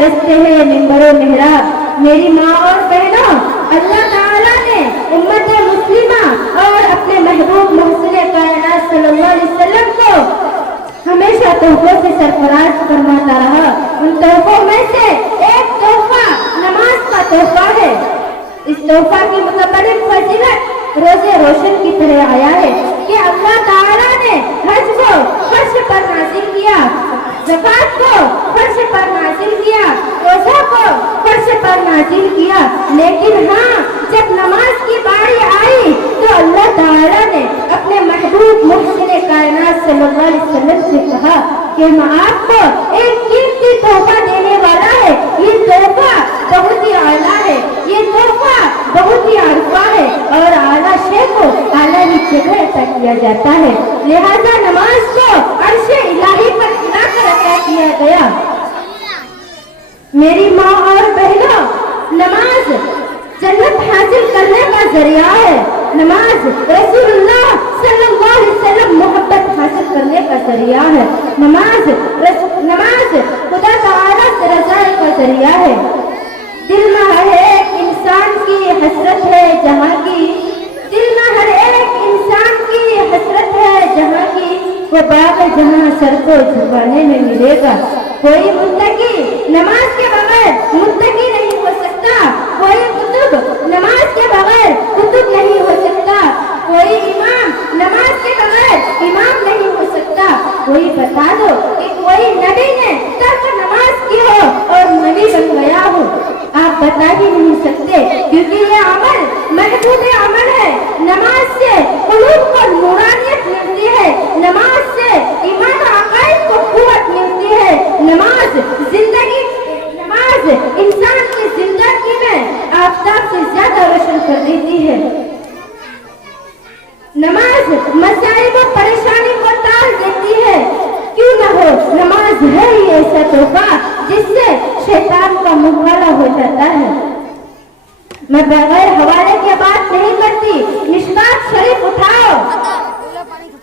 गरजते हैं मिंबर और मेहराब। मेरी माँ और बहनों, अल्लाह ताला ने उम्मत मुस्लिमा और अपने महबूब मोहसिन कायनात सल्लल्लाहु अलैहि वसल्लम को हमेशा तोहफों से सरफराज फरमाता रहा। उन तोहफों में से एक तोहफा नमाज का तोहफा है। इस तोहफा की मुतबरिक फजीलत रोजे रोशन की तरह आया है कि अल्लाह ताला ने हज को फर्श पर नाजिल किया, ज़कात को फर्श पर नाजिल किया, रोजा को फर्श पर नाजिल किया। लेकिन हाँ, जब नमाज की बारी आई तो अल्लाह ताला ने अपने महबूब मोहसिन कायनात सल्लल्लाहु अलैहि वसल्लम से कहा कि हम आपको एक कीमती तोहफा देने वाला है। ये तोहफा बहुत ही आला है, ये तोहफा बहुत ही अरफा है और आला शे को आला ही जगह अता किया जाता है। लिहाजा नमाज को अर्श इलाही पर खिलाकर अता किया गया। मेरी माँ और बहनों, नमाज जन्नत हासिल करने का जरिया है। नमाज रसूलुल्लाह सल्लल्लाहु अलैहि वसल्लम मोहब्बत हासिल करने का जरिया है। नमाज खुदा ताला से रज़ाई का जरिया है। दिल में हर एक इंसान की हसरत है जहाँ की, दिल में हर एक इंसान की हसरत है जहाँ की, वो बात जहाँ सर को झुकाने में मिलेगा। कोई मुत्तकी नमाज के बगैर मुत्तकी नहीं हो सकता, कोई कुतुब नमाज के बगैर कुतुब नहीं हो सकता, कोई इमाम नमाज के बगैर इमाम नहीं हो सकता। कोई बता दो कि कोई नबी ने तर्क नमाज की हो और नबी बन गया हो? आप बता ही नहीं सकते, क्योंकि ये अमल महबूब अमल है। नमाज से कुलूब को नूरानियत मिलती है, नमाज से ईमान अकायद को कुव्वत मिलती है। नमाज इंसान की जिंदगी में आफताब से ज्यादा रोशन कर देती है। नमाज मसाइब और परेशानी को टाल देती है। क्यों न हो, नमाज है ही ऐसा तोहफा जिससे शैतान का मुकाबला हो जाता है। मैं बगैर हवाले के बात नहीं करती। मिशकात शरीफ उठाओ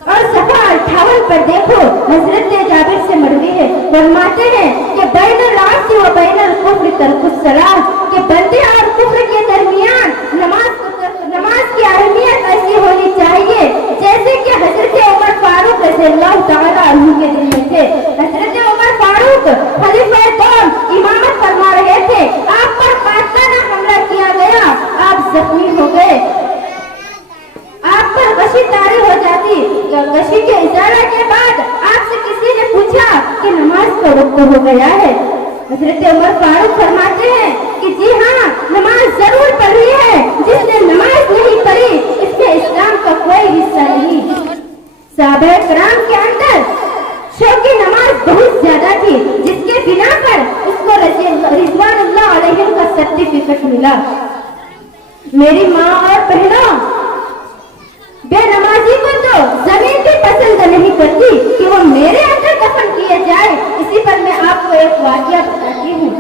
और सफा 58 पर देखो, हजरत जाबिर से मरवी है। फरमाते हैं कि बैनल आसी व बैनल कुफ्र तर्कुस सलाह, कि बंदे और कुफ्र के दरमियान नमाज की अहमियत ऐसी होनी चाहिए जैसे कि हजरत उमर फारूक रज़ियल्लाहु ताला अन्हु के दिल में थे। हजरत उमर फारूक खलीफा कौम इमामत फरमा रहे थे, आप पर कातिलाना हमला किया गया, आप जख्मी हो गए, आप पर गशी तारी हो जाती। गशी के इजारा के बाद आपसे किसी ने पूछा कि नमाज का वक्त हो गया है। हजरत उमर फारूक फरमाते हैं कि जी हाँ, नमाज जरूर पढ़ी है। जिसने नमाज नहीं पढ़ी इसमें इस्लाम का कोई हिस्सा नहीं। सहाबा किराम के अंदर शौकी नमाज बहुत ज्यादा थी, जिसके बिना पर उसको रिज़वानुल्लाह अलैहिम का सर्टिफिकेट मिला। मेरी माँ और बहनों, बेनमाजी को तो जमीन भी पसंद नहीं करती कि वो मेरे अंदर दफन किए जाए। इसी पर मैं आपको एक वाकया बताती हूँ।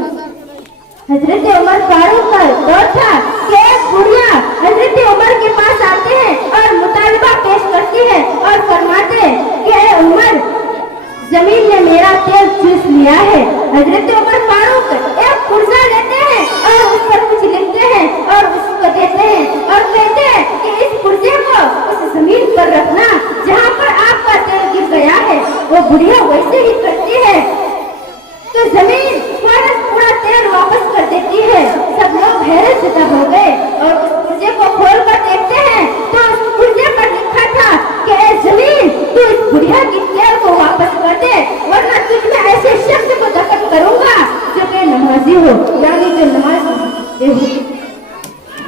हजरत उमर फारूक का दौर था कि एक बुढ़िया हजरत उमर के पास आते हैं और मुतालबा पेश करती है और फरमाते हैं कि उमर, जमीन ने मेरा तेल चूस लिया है। हजरत उमर फारूक एक पुर्जा लेते हैं और उस पर कुछ लिखते हैं और उसको देते हैं और कहते हैं कि इस पुर्जे को उस जमीन पर रखना जहाँ पर आपका तेल गिर गया है। वो बुढ़िया वैसे ही करती है तो जमीन फौरन पूरा तेल वापस कर देती है। सब लोग हैरत ज़दा हो गए और उस पुर्जे को खोल कर देखते हैं तो उस पुर्जे पर लिखा था कि ए जमीन, तू इस बुढ़िया की तेल को वापस कर दे, वरना तुझमें ऐसे शख्स को दफन करूंगा जो कि नमाजी हो, यानी जो नमाज हो।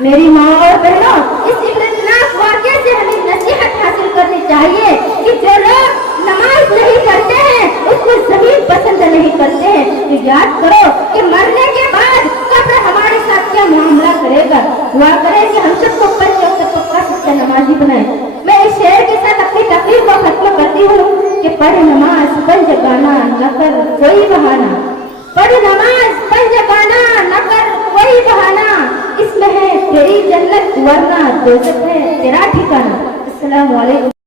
मेरी माँ और बहनों, इस इबरतनाक वाक़े से हमें नसीहत हासिल करनी चाहिए कि जो लोग नमाज नहीं पढ़ते हैं उसको जमीन पसंद नहीं करते हैं। तो याद करो कि मरने के बाद कब्र हमारे साथ क्या मामला करेगा। दुआ करें कि हम सबको 5 वक्त पक्का सच्चा नमाजी बनाए। मैं इस शेर के साथ अपनी तकरीर को खत्म करती हूँ कि पढ़ नमाज पंज गाना न कर कोई बहाना, पढ़ नमाज पंज गाना न कर कोई बहाना, इसमें है तेरी जन्नत वरना दोज़ख है तेरा ठिकाना। अस्सलामु अलैकुम।